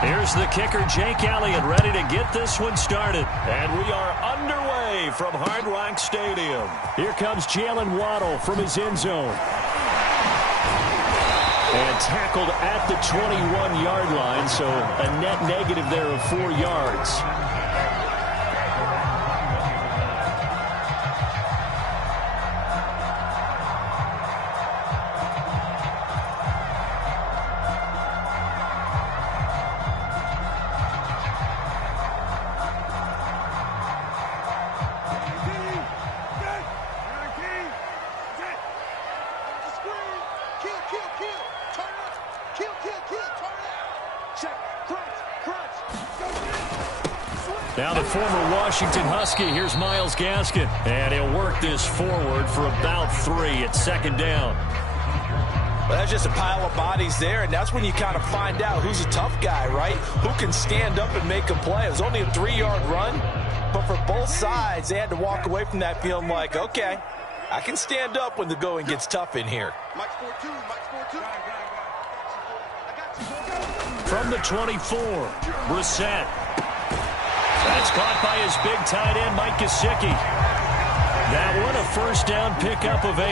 Here's the kicker, Jake Elliott, ready to get this one started. And we are underway from Hard Rock Stadium. Here comes Jalen Waddle from his end zone. And tackled at the 21-yard line, so a net negative there of 4 yards. Now the former Washington Husky, here's Myles Gaskin. And he'll work this forward for about 3 at second down. Well, that's just a pile of bodies there, and that's when you kind of find out who's a tough guy, right? Who can stand up and make a play. It was only a 3-yard run, but for both sides, they had to walk away from that feeling like, okay, I can stand up when the going gets tough in here. From the 24, Brissett. That's caught by his big tight end, Mike Gesicki. That one, a first down pickup of 8.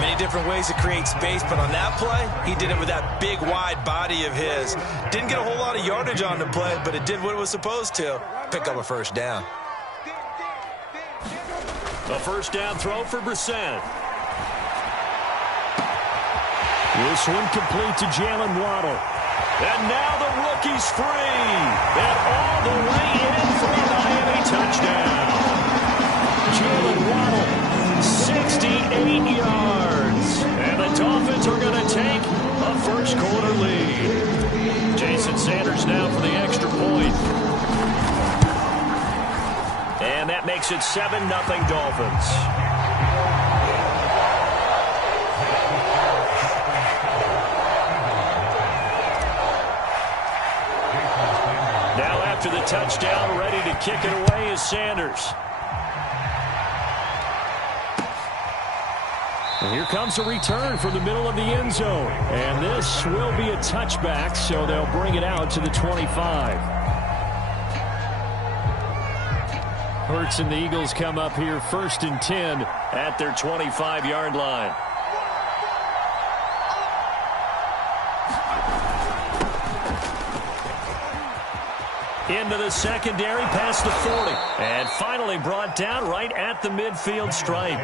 Many different ways to create space, but on that play, he did it with that big, wide body of his. Didn't get a whole lot of yardage on the play, but it did what it was supposed to. Pick up a first down. A first down throw for Brissett. This one complete to Jalen Waddle. And now the rookie's free. And all the way in for a Miami touchdown. Jalen Waddle, 68 yards. And the Dolphins are going to take a first-quarter lead. Jason Sanders now for the extra point. And that makes it 7-0 Dolphins. After the touchdown, ready to kick it away is Sanders. And here comes a return from the middle of the end zone. And this will be a touchback, so they'll bring it out to the 25. Hurts and the Eagles come up here 1st and 10 at their 25-yard line. Into the secondary, past the 40. And finally brought down right at the midfield stripe.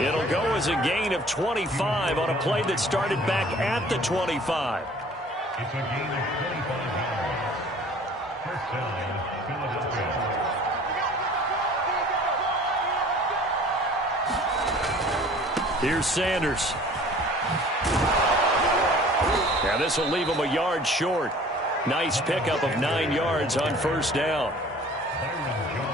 It'll go as a gain of 25 on a play that started back at the 25. It's a gain of 25 yards. First down, Philadelphia. Here's Sanders. Now this will leave him a yard short. Nice pickup of 9 yards on first down.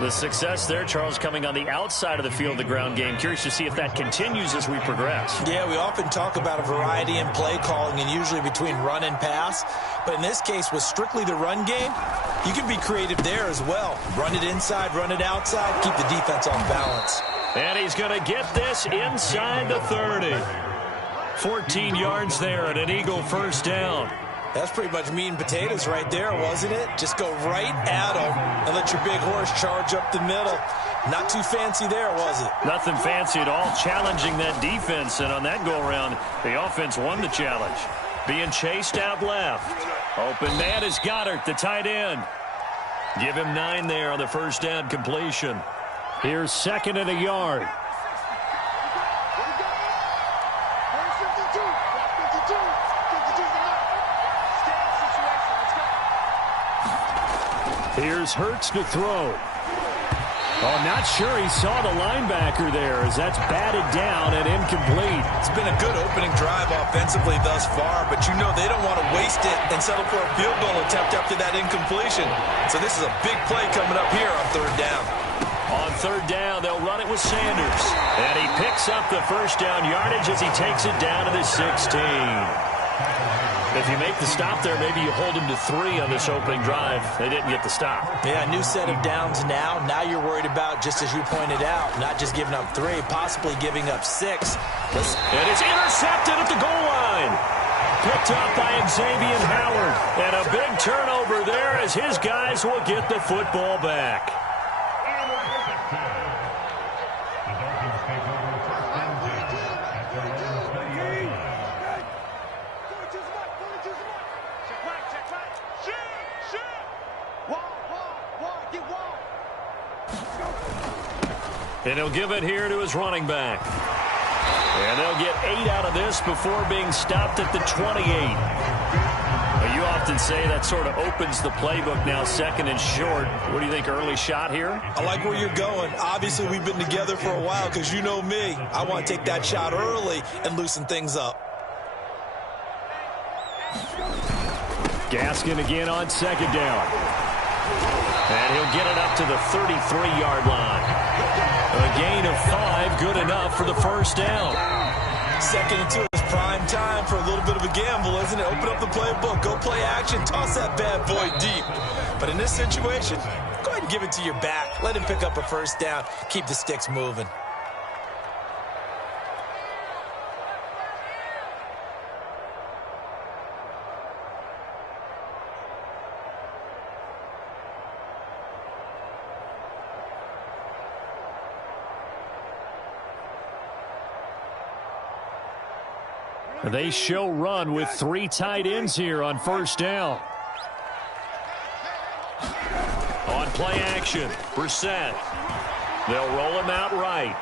The success there, Charles, coming on the outside of the field, the ground game. Curious to see if that continues as we progress. Yeah, we often talk about a variety in play calling and usually between run and pass. But in this case, with strictly the run game, you can be creative there as well. Run it inside, run it outside, keep the defense off balance. And he's going to get this inside the 30. 14 yards there and an Eagle first down. That's pretty much meat and potatoes right there, wasn't it? Just go right at them and let your big horse charge up the middle. Not too fancy there, was it? Nothing fancy at all. Challenging that defense, and on that go-around, the offense won the challenge. Being chased out left. Open man is Goddard, the tight end. Give him 9 there on the first down completion. Here's 2nd and a yard. Here's Hurts to throw. Oh, not sure he saw the linebacker there as that's batted down and incomplete. It's been a good opening drive offensively thus far, but you know they don't want to waste it and settle for a field goal attempt after that incompletion. So this is a big play coming up here on 3rd down. On 3rd down, they'll run it with Sanders. And he picks up the first down yardage as he takes it down to the 16. If you make the stop there, maybe you hold them to 3 on this opening drive. They didn't get the stop. Yeah, new set of downs now. Now you're worried about, just as you pointed out, not just giving up 3, possibly giving up 6. And it's intercepted at the goal line. Picked up by Xavier Howard. And a big turnover as his guys will get the football back. And he'll give it here to his running back. And they'll get 8 out of this before being stopped at the 28. Well, you often say that sort of opens the playbook now, second and short. What do you think, early shot here? I like where you're going. Obviously, we've been together for a while because you know me. I want to take that shot early and loosen things up. Gaskin again on second down. And he'll get it up to the 33-yard line. A gain of 5, good enough for the first down. Second and 2 is prime time for a little bit of a gamble, isn't it? Open up the playbook, go play action, toss that bad boy deep. But in this situation, go ahead and give it to your back. Let him pick up a first down. Keep the sticks moving. They show run with 3 tight ends here on first down. On play action, Brissett. They'll roll him out right.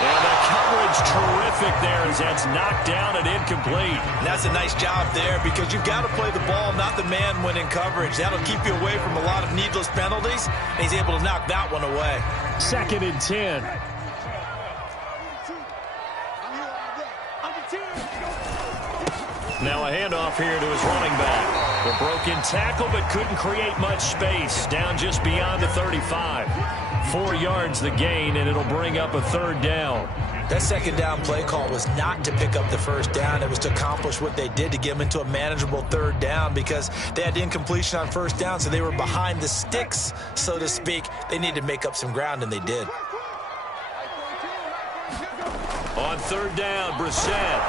And the coverage terrific there as that's knocked down and incomplete. And that's a nice job there because you've got to play the ball, not the man when in coverage. That'll keep you away from a lot of needless penalties, and he's able to knock that one away. Second and 10. Now a handoff here to his running back. The broken tackle, but couldn't create much space. Down just beyond the 35. 4 yards the gain, and it'll bring up a third down. That second down play call was not to pick up the first down. It was to accomplish what they did to get them into a manageable third down because they had incompletion on first down, so they were behind the sticks, so to speak. They needed to make up some ground, and they did. On third down, Brissett.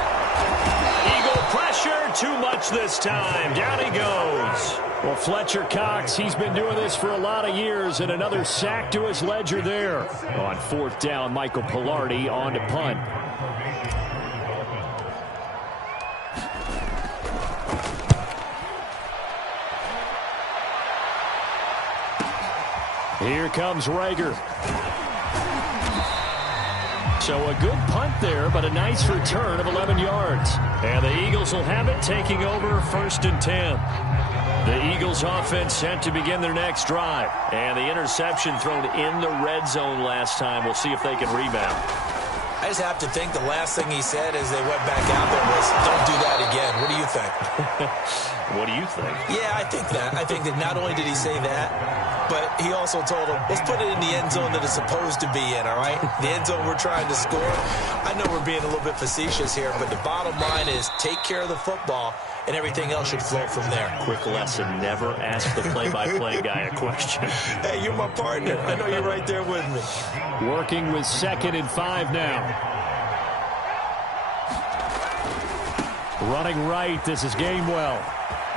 Eagle pressure, too much this time. Down he goes. Well, Fletcher Cox, he's been doing this for a lot of years, and another sack to his ledger there. On fourth down, Michael Pilardi on to punt. Here comes Rager. So a good punt there, but a nice return of 11 yards. And the Eagles will have it, taking over first and 10. The Eagles offense set to begin their next drive. And the interception thrown in the red zone last time. We'll see if they can rebound. I just have to think the last thing he said as they went back out there was, don't do that again. What do you think? What do you think? Yeah, I think that. I think that not only did he say that, but he also told him, let's put it in the end zone that it's supposed to be in, all right? The end zone we're trying to score. I know we're being a little bit facetious here, but the bottom line is take care of the football, and everything else should flow from there. Quick lesson, never ask the play-by-play guy a question. Hey, you're my partner. I know you're right there with me. Working with 2nd and 5 now. Running right, this is Gainwell.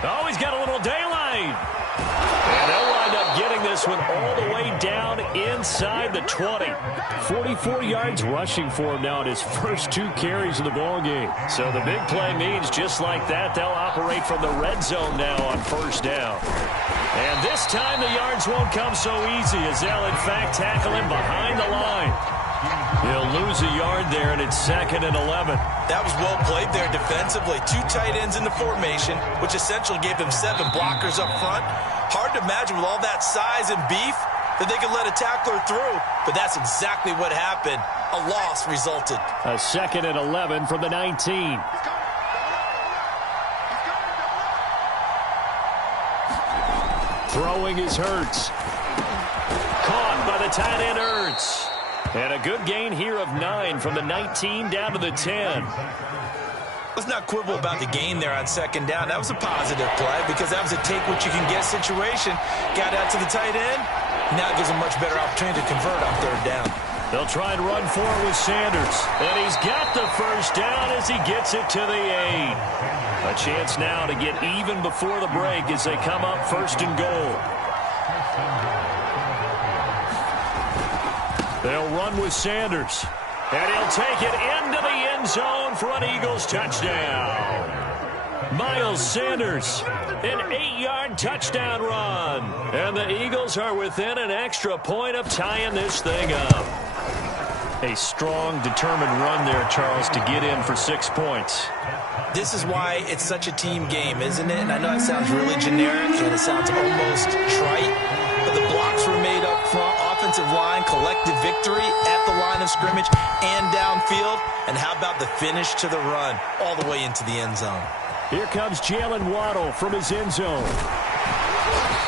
Oh, he's got a little daylight. And they'll wind up getting this one all the way down inside the 20. 44 yards rushing for him now in his first 2 carries of the ballgame. So the big play means just like that, they'll operate from the red zone now on first down. And this time the yards won't come so easy as they'll in fact tackle him behind the line. He'll lose a yard there, and it's 2nd and 11. That was well played there defensively. 2 tight ends in the formation, which essentially gave them 7 blockers up front. Hard to imagine with all that size and beef that they could let a tackler through, but that's exactly what happened. A loss resulted. A 2nd and 11 from the 19. Throwing is Hurts. Caught by the tight end Hurts. And a good gain here of 9 from the 19 down to the 10. Let's not quibble about the gain there on 2nd down. That was a positive play because that was a take-what-you-can-get situation. Got out to the tight end. Now it gives a much better opportunity to convert on 3rd down. They'll try and run for it with Sanders. And he's got the first down as he gets it to the 8. A chance now to get even before the break as they come up 1st and goal. They'll run with Sanders. And he'll take it into the end zone for an Eagles touchdown. Miles Sanders, an 8-yard touchdown run. And the Eagles are within an extra point of tying this thing up. A strong, determined run there, Charles, to get in for 6 points. This is why it's such a team game, isn't it? And I know it sounds really generic and it sounds almost trite, but the blocks were made up front, offensive line, collective victory at the line of scrimmage and downfield. And how about the finish to the run all the way into the end zone? Here comes Jalen Waddle from his end zone.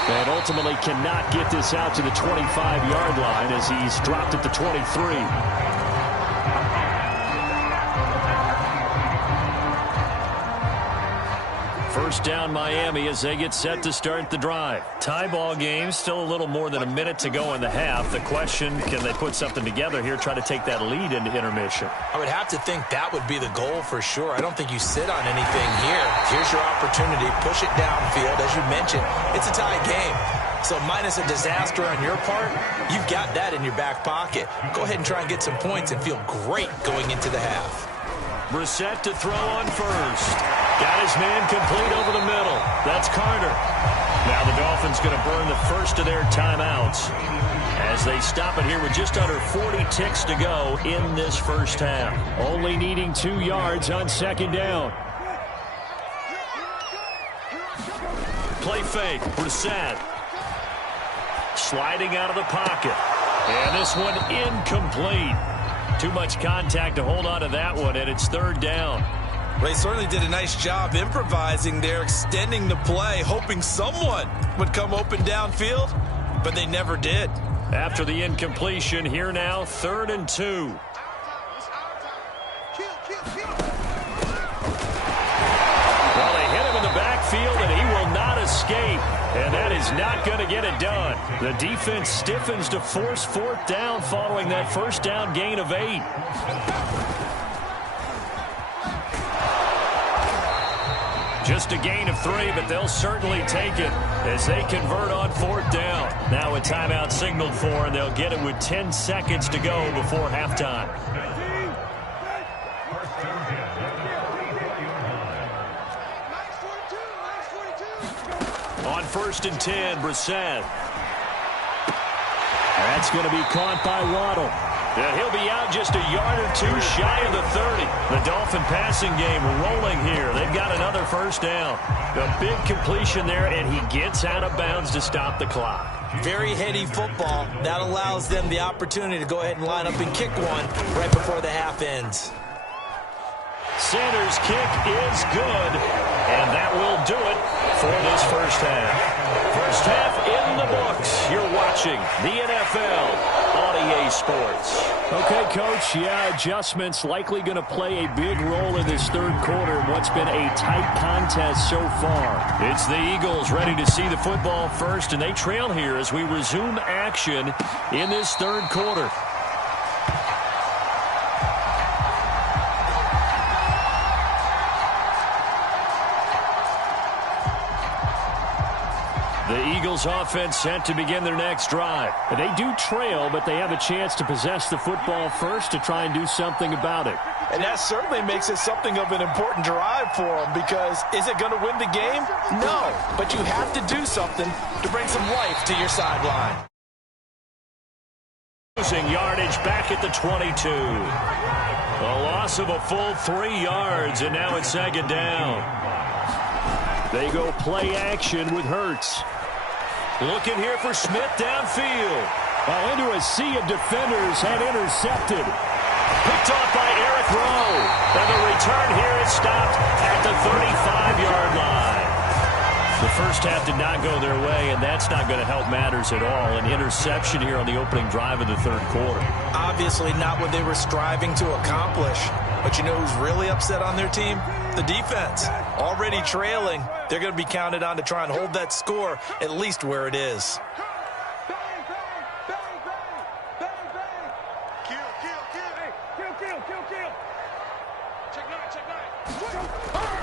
And ultimately cannot get this out to the 25-yard line as he's dropped at the 23. First down Miami as they get set to start the drive. Tie ball game, still a little more than a minute to go in the half. The question, can they put something together here, try to take that lead into intermission? I would have to think that would be the goal for sure. I don't think you sit on anything here. Here's your opportunity. Push it downfield. As you mentioned, it's a tie game. So minus a disaster on your part, you've got that in your back pocket. Go ahead and try and get some points and feel great going into the half. Brissett to throw on first. Got his man complete over the middle. That's Carter. Now the Dolphins going to burn the first of their timeouts as they stop it here with just under 40 ticks to go in this first half. Only needing 2 yards on 2nd down. Play fake. Brissett. Sliding out of the pocket. And this one incomplete. Too much contact to hold on to that one, and it's 3rd down. They certainly did a nice job improvising there, extending the play, hoping someone would come open downfield, but they never did. After the incompletion, here now, 3rd and 2. Well, they hit him in the backfield, and he will not escape. And that is not going to get it done. The defense stiffens to force 4th down following that first down gain of 8. Just a gain of 3, but they'll certainly take it as they convert on 4th down. Now a timeout signaled for, and they'll get it with 10 seconds to go before halftime. On 1st and 10, Brissett. That's going to be caught by Waddle. And he'll be out just a yard or 2 shy of the 30. The Dolphin passing game rolling here. They've got another first down. A big completion there, and he gets out of bounds to stop the clock. Very heady football. That allows them the opportunity to go ahead and line up and kick one right before the half ends. Sanders' kick is good, and that will do it for this first half. First half in the books. You're watching the NFL on EA Sports. Okay, Coach, adjustments likely going to play a big role in this 3rd quarter in what's been a tight contest so far. It's the Eagles ready to see the football first, and they trail here as we resume action in this 3rd quarter. The Eagles offense set to begin their next drive. They do trail, but they have a chance to possess the football first to try and do something about it. And that certainly makes it something of an important drive for them, because is it going to win the game? No, but you have to do something to bring some life to your sideline. Losing yardage back at the 22. A loss of a full 3 yards, and now it's 2nd down. They go play action with Hurts. Looking here for Smith downfield. Into a sea of defenders and intercepted. Picked off by Eric Rowe. And the return here is stopped at the 35-yard line. The first half did not go their way, and that's not going to help matters at all. An interception here on the opening drive of the 3rd quarter. Obviously not what they were striving to accomplish. But you know who's really upset on their team? The defense. Already trailing. They're going to be counted on to try and hold that score at least where it is.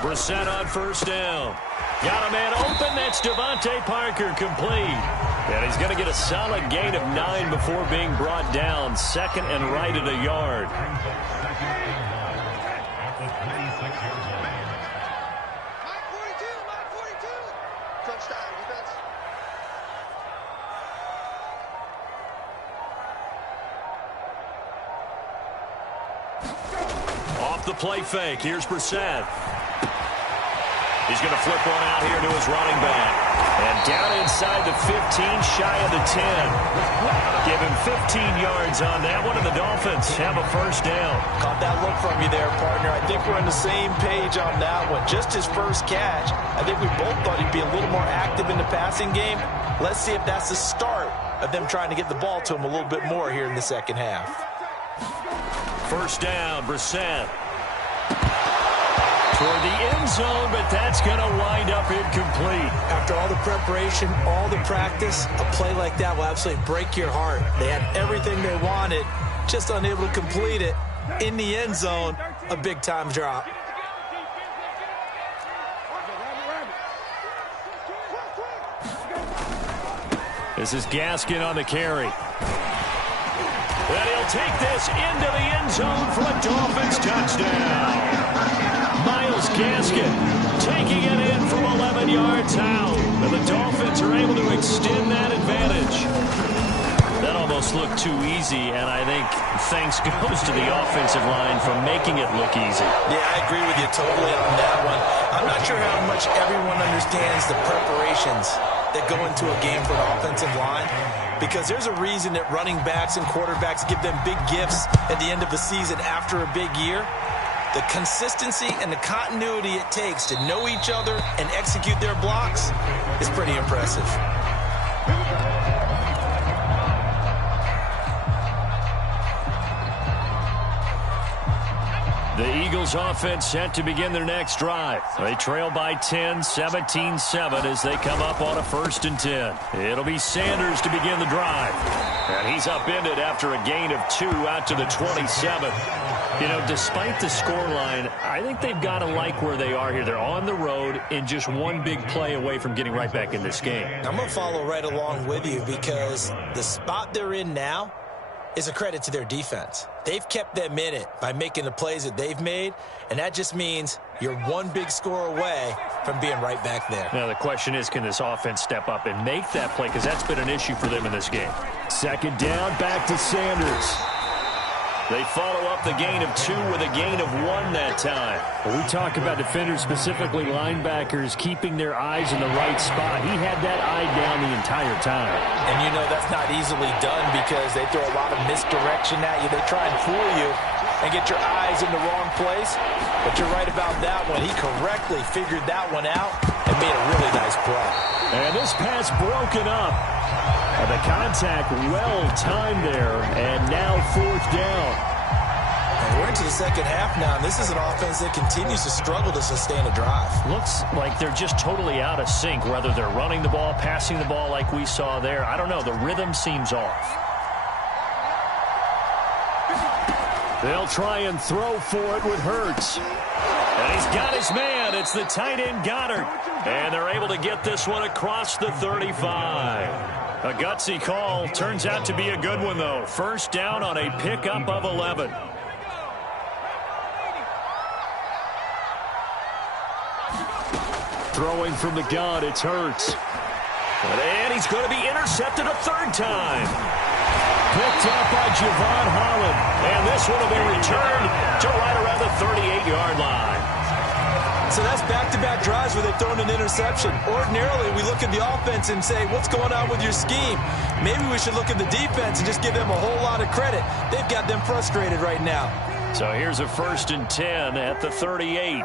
Brissett on first down. Got a man open. That's Devontae Parker, complete. And he's going to get a solid gain of 9 before being brought down. Second and right at a yard. Off the play fake. Here's Brissett. He's going to flip one out here to his running back. And down inside the 15, shy of the 10. Give him 15 yards on that one, and the Dolphins have a first down. Caught that look from you there, partner. I think we're on the same page on that one. Just his first catch. I think we both thought he'd be a little more active in the passing game. Let's see if that's the start of them trying to get the ball to him a little bit more here in the second half. First down, Brissett. Toward the end zone, but that's going to wind up incomplete. After all the preparation, all the practice, a play like that will absolutely break your heart. They had everything they wanted, just unable to complete it. In the end zone, a big-time drop. This is Gaskin on the carry. And he'll take this into the end zone for a Dolphins touchdown. Miles Gaskin taking it in from 11 yards out. And the Dolphins are able to extend that advantage. That almost looked too easy, and I think thanks goes to the offensive line for making it look easy. Yeah, I agree with you totally on that one. I'm not sure how much everyone understands the preparations that go into a game for an offensive line, because there's a reason that running backs and quarterbacks give them big gifts at the end of the season after a big year. The consistency and the continuity it takes to know each other and execute their blocks is pretty impressive. The Eagles offense set to begin their next drive. They trail by 10, 17-7 as they come up on a 1st and 10. It'll be Sanders to begin the drive. And he's upended after a gain of 2 out to the 27. You know, despite the scoreline, I think they've got to like where they are here. They're on the road and just one big play away from getting right back in this game. I'm going to follow right along with you because the spot they're in now is a credit to their defense. They've kept them in it by making the plays that they've made, and that just means you're one big score away from being right back there. Now, the question is, can this offense step up and make that play? Because that's been an issue for them in this game. Second down, back to Sanders. They follow up the gain of 2 with a gain of 1 that time. Well, we talk about defenders, specifically linebackers, keeping their eyes in the right spot. He had that eye down the entire time. And you know that's not easily done because they throw a lot of misdirection at you. They try and fool you and get your eyes in the wrong place. But you're right about that one. He correctly figured that one out and made a really nice play. And this pass broken up. And the contact well-timed there, and now 4th down. And we're into the second half now, and this is an offense that continues to struggle to sustain a drive. Looks like they're just totally out of sync, whether they're running the ball, passing the ball like we saw there. I don't know. The rhythm seems off. They'll try and throw for it with Hurts. And he's got his man. It's the tight end Goddard. And they're able to get this one across the 35. A gutsy call. Turns out to be a good one, though. First down on a pickup of 11. Throwing from the gun, it's Hurts. And he's going to be intercepted a 3rd time. Picked up by Javon Holland. And this one will be returned to right around the 38-yard line. So that's back-to-back drives where they've thrown an interception. Ordinarily, we look at the offense and say, what's going on with your scheme? Maybe we should look at the defense and just give them a whole lot of credit. They've got them frustrated right now. So here's a 1st and 10 at the 38.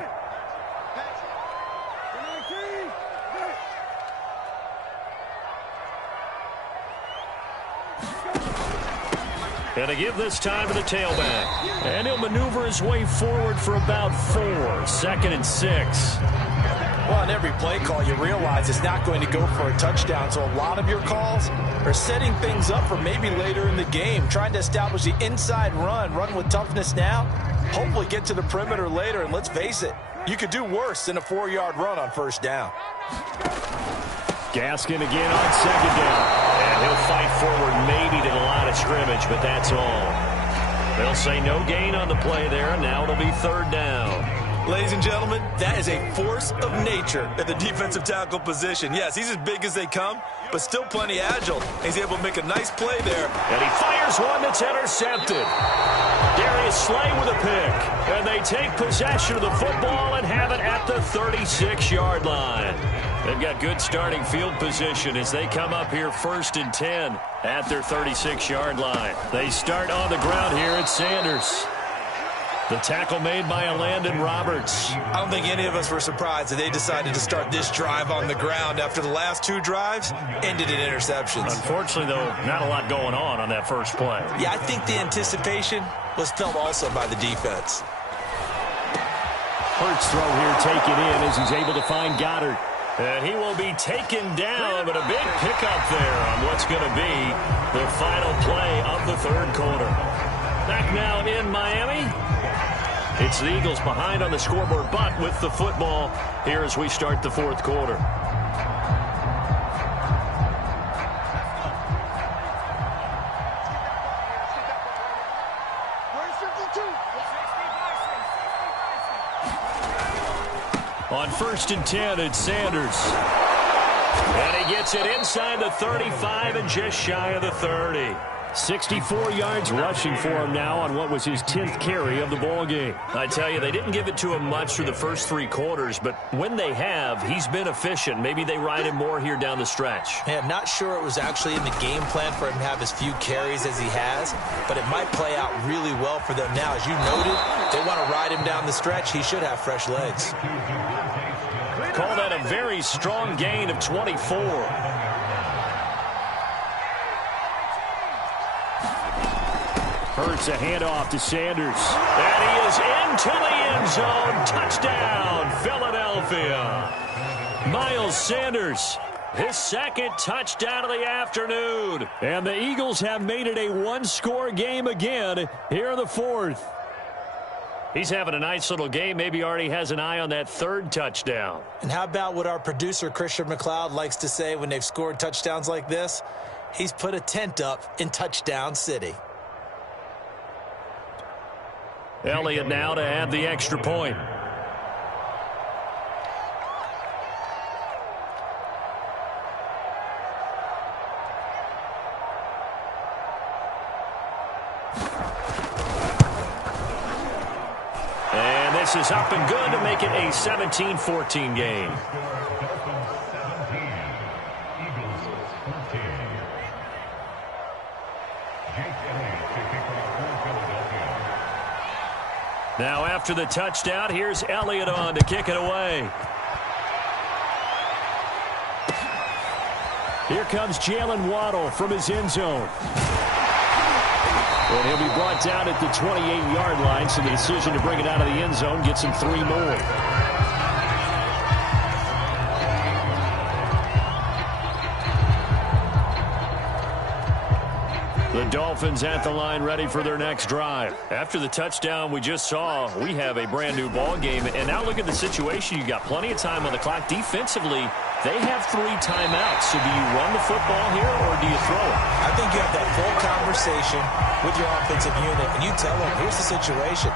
And to give this time to the tailback. And he'll maneuver his way forward for about 4. 2nd and 6. Well, on every play call, you realize it's not going to go for a touchdown. So a lot of your calls are setting things up for maybe later in the game, trying to establish the inside run with toughness now, hopefully get to the perimeter later. And let's face it, You could do worse than a 4-yard run on first down. Gaskin again on second down. And he'll fight forward maybe to the line of scrimmage, but that's all. They'll say no gain on the play there, and now it'll be third down. Ladies and gentlemen, that is a force of nature at the defensive tackle position. Yes, he's as big as they come, but still plenty agile. He's able to make a nice play there. And he fires one that's intercepted. Darius Slay with a pick. And they take possession of the football and have it at the 36-yard line. They've got good starting field position as they come up here 1st and 10 at their 36-yard line. They start on the ground here at Sanders. The tackle made by Landon Roberts. I don't think any of us were surprised that they decided to start this drive on the ground after the last 2 drives ended in interceptions. Unfortunately, though, not a lot going on that first play. Yeah, I think the anticipation was felt also by the defense. Hurts throw here taken in as he's able to find Goddard. And he will be taken down, but a big pickup there on what's going to be the final play of the third quarter. Back now in Miami. It's the Eagles behind on the scoreboard, but with the football here as we start the fourth quarter. On 1st and 10, it's Sanders. And he gets it inside the 35 and just shy of the 30. 64 yards rushing for him now on what was his 10th carry of the ball game. I tell you, they didn't give it to him much through the first 3 quarters, but when they have, he's been efficient. Maybe they ride him more here down the stretch. Yeah, I'm not sure it was actually in the game plan for him to have as few carries as he has, but it might play out really well for them now. As you noted, they want to ride him down the stretch. He should have fresh legs. Call that a very strong gain of 24. Hurts a handoff to Sanders. And he is into the end zone. Touchdown, Philadelphia. Miles Sanders, his 2nd touchdown of the afternoon. And the Eagles have made it a 1-score game again here in the 4th. He's having a nice little game. Maybe already has an eye on that 3rd touchdown. And how about what our producer, Christian McLeod, likes to say when they've scored touchdowns like this? He's put a tent up in Touchdown City. Elliott now to add the extra point. And this is up and good to make it a 17-14 game. Now after the touchdown, here's Elliott on to kick it away. Here comes Jalen Waddle from his end zone. And he'll be brought down at the 28-yard line, so the decision to bring it out of the end zone gets him 3 more. The Dolphins at the line ready for their next drive. After the touchdown we just saw, we have a brand new ball game. And now look at the situation. You got plenty of time on the clock. Defensively, they have 3 timeouts. So do you run the football here or do you throw it? I think you have that full conversation with your offensive unit, and you tell them, here's the situation.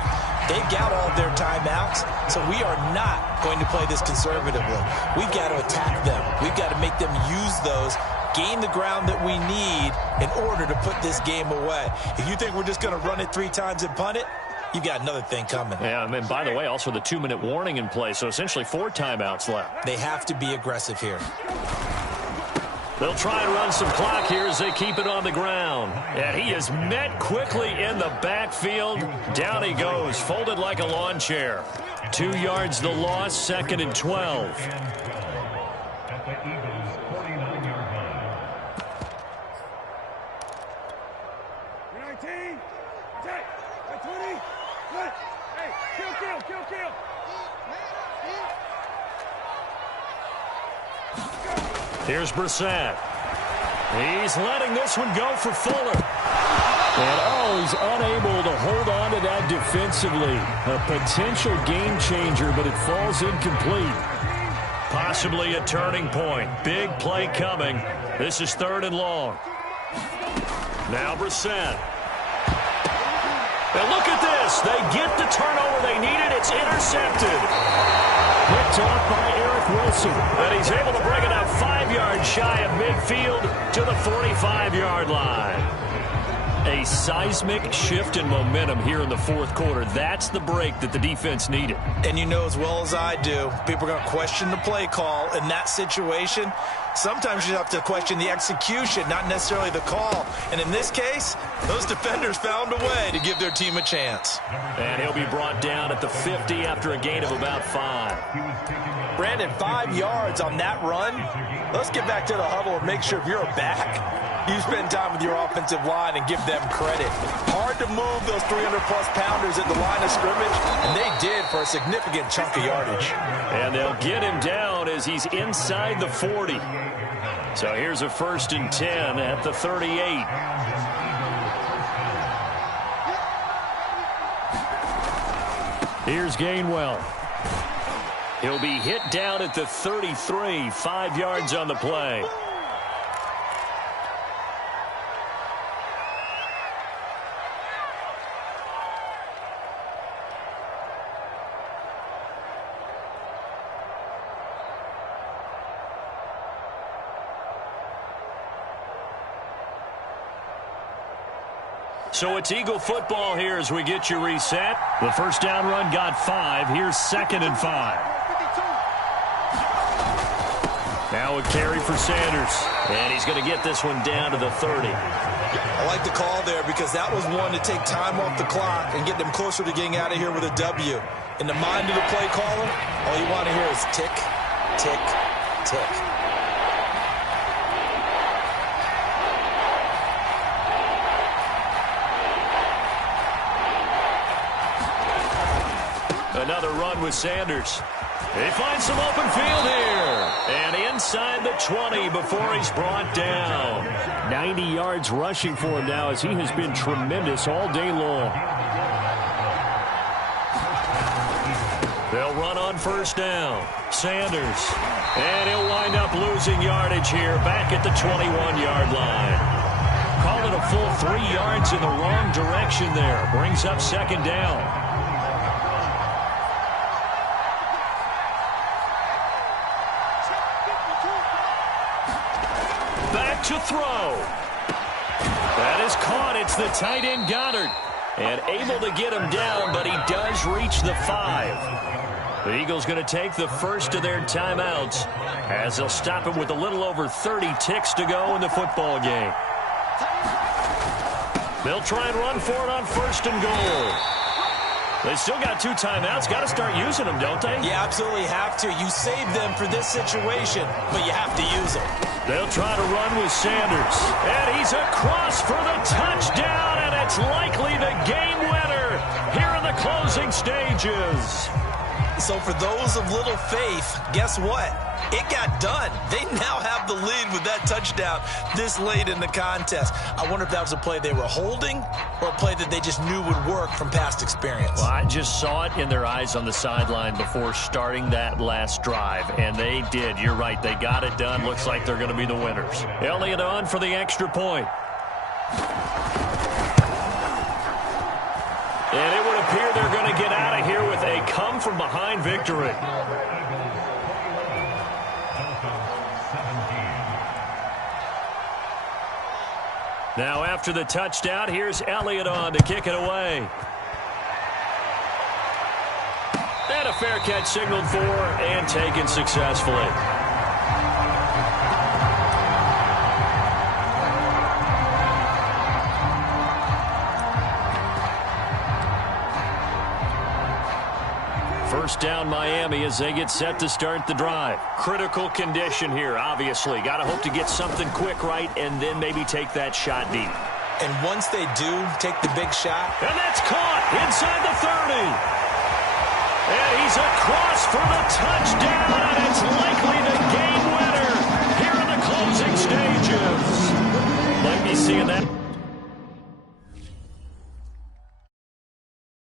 They've got all of their timeouts, so we are not going to play this conservatively. We've got to attack them. We've got to make them use those, gain the ground that we need in order to put this game away. If you think we're just going to run it 3 times and punt it, you've got another thing coming. Yeah, and by the way, also the 2-minute warning in play, so essentially 4 timeouts left. They have to be aggressive here. They'll try and run some clock here as they keep it on the ground. And he is met quickly in the backfield. Down he goes, folded like a lawn chair. 2 yards the loss, 2nd and 12. Here's Brissett. He's letting this one go for Fuller. And he's unable to hold on to that defensively. A potential game changer, but it falls incomplete. Possibly a turning point. Big play coming. This is 3rd and long. Now Brissett. And look at this. They get the turnover they needed. It's intercepted. Picked off by Eric Wilson. And he's able to bring it up 5 yards shy of midfield to the 45-yard line. A seismic shift in momentum here in the 4th quarter. That's the break that the defense needed. And you know as well as I do, people are going to question the play call in that situation. Sometimes you have to question the execution, not necessarily the call. And in this case, those defenders found a way to give their team a chance. And he'll be brought down at the 50 after a gain of about 5. Brandon, 5 yards on that run. Let's get back to the huddle and make sure if you're a back, you spend time with your offensive line and give them credit. Hard to move those 300-plus pounders at the line of scrimmage, and they did for a significant chunk of yardage. And they'll get him down as he's inside the 40. So here's a 1st and 10 at the 38. Here's Gainwell. He'll be hit down at the 33, 5 yards on the play. So it's Eagle football here as we get you reset. The first down run got 5. Here's 2nd and 5. Now a carry for Sanders. And he's going to get this one down to the 30. I like the call there because that was one to take time off the clock and get them closer to getting out of here with a W. In the mind of the play caller, all you want to hear is tick, tick, tick. Another run with Sanders. He finds some open field here. And inside the 20 before he's brought down. 90 yards rushing for him now as he has been tremendous all day long. They'll run on 1st down. Sanders. And he'll wind up losing yardage here back at the 21-yard line. Call it a full 3 yards in the wrong direction there. Brings up 2nd down. To throw. That is caught. It's the tight end Goddard. And able to get him down, but he does reach the 5. The Eagles going to take the first of their timeouts as they'll stop him with a little over 30 ticks to go in the football game. They'll try and run for it on 1st and goal. They still got 2 timeouts. Got to start using them, don't they? You absolutely have to. You save them for this situation, but you have to use them. They'll try to run with Sanders. And he's across for the touchdown, and it's likely the game winner here in the closing stages. So for those of little faith, guess what? It got done. They now have the lead with that touchdown this late in the contest. I wonder if that was a play they were holding or a play that they just knew would work from past experience. Well, I just saw it in their eyes on the sideline before starting that last drive, and they did. You're right. They got it done. Looks like they're going to be the winners. Elliott on for the extra point. And it would appear they're going to get out of here with a come-from-behind victory. Now after the touchdown, here's Elliott on to kick it away. And a fair catch signaled for and taken successfully. First down Miami as they get set to start the drive. Critical condition here, obviously. Got to hope to get something quick right and then maybe take that shot deep. And once they do take the big shot. And that's caught inside the 30. And he's across for the touchdown, and it's likely the game winner here in the closing stages. Might be seeing that.